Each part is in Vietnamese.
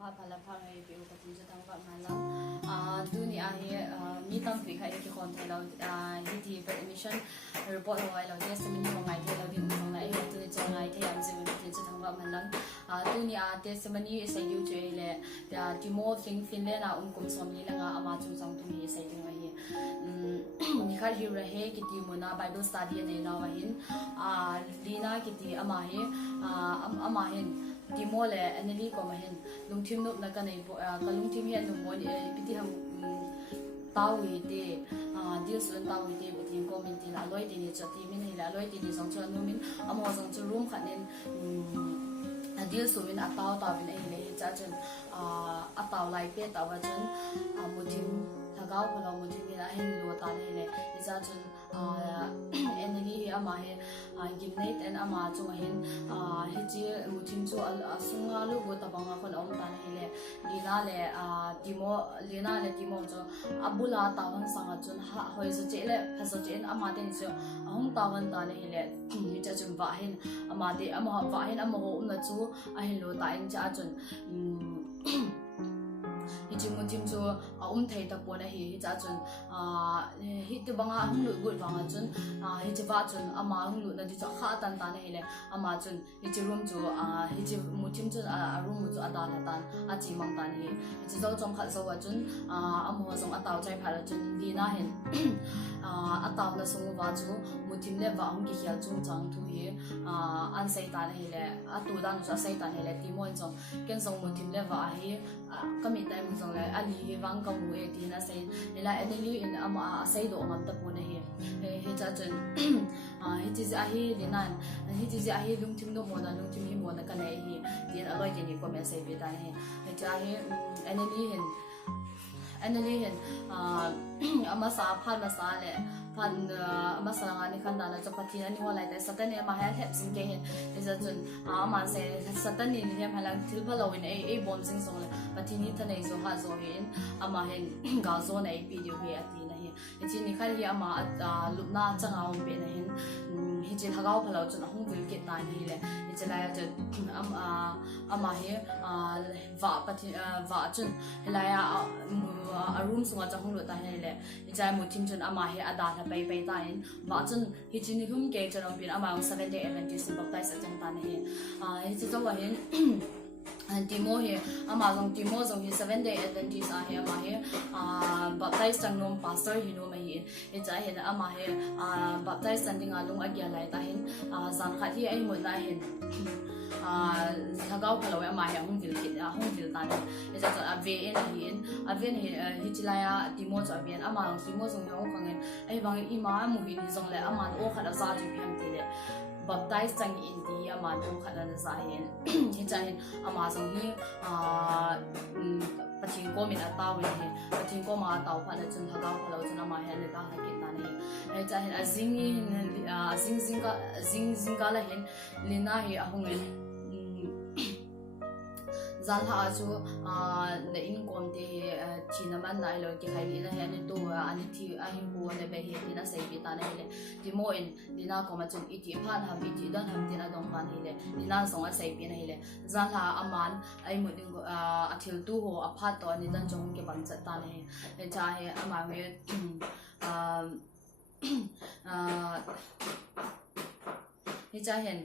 pha pha la pha ngai bi ka tin jatang ba malam dunia hi mi tam pi khai ki kon thelo hi ti admission report hoi lo yes min mo ngai thelo din mo ngai ho tu changai the am je bi tin jatang ba malam dunia testimony sai yu che le ti mo thing fin le na kum som ni la nga ama chu sang tu ni sai ding hi ni khar hi ra he ki ti mo na bible study ne na wa hin lina ki ti ama hin Timo le aneli ko mahin lungthim nup na kanai bo ka lungthim hian nu mon piti ham tawi te deal sun tawi te piti ko min tin aloi te ni chati min hila aloi te ni song chu nu min amo song chu room khanin deal suin ataw tawin ai le cha chen ataw lai pe tawa chen muthim thagaw phalo muthim ila hin lo ta le cha chen energy ama he gimnate and ama chu hin heji muthim chu asunga lu go tabanga khon om ta hele lina le timo chu abula tawan sanga chun ha hoi zu che le phaso chen ama den chu ahong tawan ta le hele hi cha chun wa hin ama de ama wa hin ama ho na chu a hin lo ta in cha chun Mutim chu thei ta pona hi cha chun hi te banga hung lu gul banga chun hi che ba chun ama hung lu na di cha kha tan tan hele ama chun hi che room chu hi che mutim chu room chu ada la tan a chi mang tan hi chi zo chom kha zo wa chun amo zong ataw chai pha la chun di na hen ataw na sung wa chu mutim le wa hung ki hial chung chang thu hi an sai tan hele atu dan chu sai tan hele ti mon chong ken song mutim le wa hi kami tai mu song le ali hi wang ka mu e ti na sai ela eneli in ama sai do ngam ta pona hi he cha chen hi ti za hi linan hi ti za hi lung tim no mo na lung tim hi mo na ka nei hi tin aloi ti ni ko me sai be ta he cha hi eneli hin ama sa phan na sa le phan ama sa nga ni khan da na chapati ani wala ta satan ne ma ha hep sin ke hin is a chun ama se satan ni ni hem halang thil ba lawin a bom sing song le pati ni ta nei zo ha zo hin ama hen ga zo nei video hi ati na hi chi ni khal hi ama lupna changa om pe na hin hi chi thagaw phalo chun hung vil ke ta ni le hi chala ya chun ama hi va pati va chun helaya a room sunga chahung lo ta he le ichai muthim chun ama he ada tha pai ta in wa chun hi chin ni hum ke chon bin ama 7 day adventist baptize sa chang ta ne he chi zo wa hin Timo he ama zong Timo zong he 7 day adventist he ama he baptize chang nom pastor hi no mai he chai he ama he baptize sending alung agya lai ta hin zan kha thi ai mo la hin thagaw phalo ama he hung vil ta ne is a ave in hi chilaya Timo cha bien ama Timo zong ho khang ai bang ima mu hi ni zong le ama o kha da za ji phem ti le baptize chang in ti ama do khala na za hin hi cha hin ama zong hi pathin ko min ataw he pathin ko ma ataw pha na chun thagaw phalo chun ama he le ta ha ki ta ne ai cha hin zing ka la hin lina hi ahung le zal ha chu na in kom te thina man nai lo ki khai na he ni to ani thi a hin ko ne be he tina sei bi ta na hele ti mo in dina ko ma chun iti phan ha bi ti dan ham tina dong pan hele dina song a sei bi na hele zal ha aman ai mu ding a thil tu ho a phat to ni dan jong ke bang chat ta ne he cha he ama me he cha hen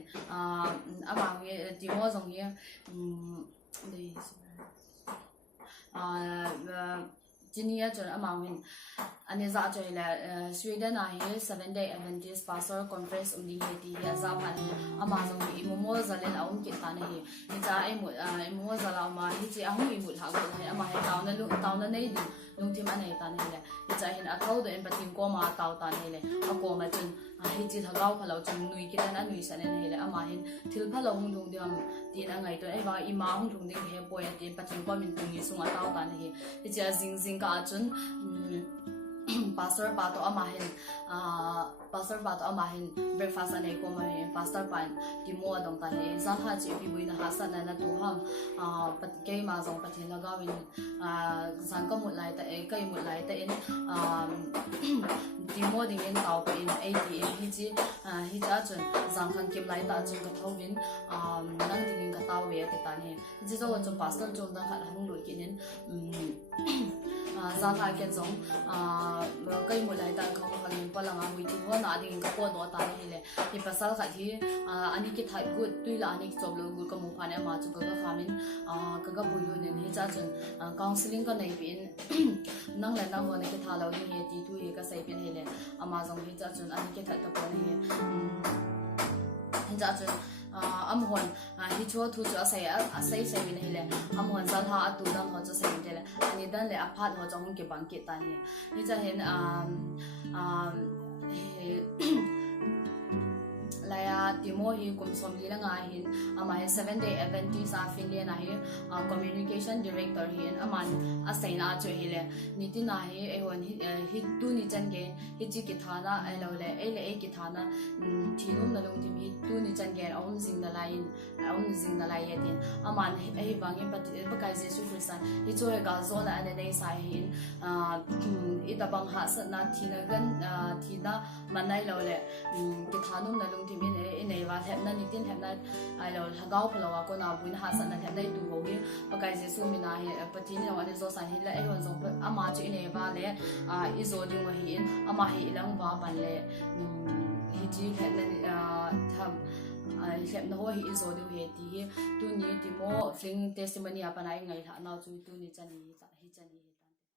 ama me ti mo jong ye Jinia chon amawin ani za choi la Sweden a he 7 day adventist pastor conference umdi he ti ya za pan amazon ni momo zalen aum ki ta ne ni cha ai mo zala ma hi chi ahu i mut ha go he ama he taw na nei di lung tim anei ta ne le ni cha hin a thau do en patin ko ma taw ta ne le a ko ma chun hi chi thagaw phalo chun nui ki ta na nui sa ne le ama hin thil phalo hung dung diam ti na ngai to ai ba i ma hung dung ding he poet ti patin ko min tung ni sunga taw ta ne hi chi a zing ka chun pastor pato amahin breakfast ane ko mai pastor pan timo adong ta he zan ha chi bi buina hasan na tu ham pat ke ma zong pathin na gawin zan ka mut lai ta e kai mut lai ta in timo ding in tau pa in ATM hi chi hi cha chun zang khan kim lai ta chung ka thawin nang ding in ka taw we te ta ne ji zo chun pastor chung da khat hung lui kinin zan ha ken zong kai mut lai ta khong khang pa langa wi ti ho na ding ka po do ta ne le hi pasal kha hi ani ki thai good tuila ani chob lo gu ka mu phan ma chu ka khamin ka buyu ne hi cha chun counseling ka nei pin nang la na ho ne ki tha lo ni he ti tu he ka sai pin he le ama zong hi cha chun ani ki thai ta po ne hi cha chun amhon hi cho thu cho sai sai bin hele amhon sal ha atu dam ho cho sai bin le ani dan le aphat ho chong ke bang ke ta ni hi cha hen laya timo hi kum som li nga hin ama 7-day Adventist a Finland na hi communication director hin aman asaina cho hi le niti na hi ehon hi tu ni chan ge hi chi ki thana ai lo le ai le ai ki thana thinum na long tim hi tu ni chan ge om jing na lai yatin aman ai bangi pa kai jesu christian hi cho he ga zo na ane nei sai hin ita bang ha sa na thina gan thina manai lo le ki thanum na long tim in ei wa thep na nitin thep na ai lo hagau phalawa ko na buin ha sa na thep dai tu ho hi pakai jesu mina hi patin no ani zo san hi la ai hon zong ama chi in ei wa le i zo ding wa hi in ama hi ilang wa ban le hi ji thep na tham thep na ho hi i zo du he ti hi tu ni ti mo fling testimony apa nai ngai tha na chu tu ni chan hi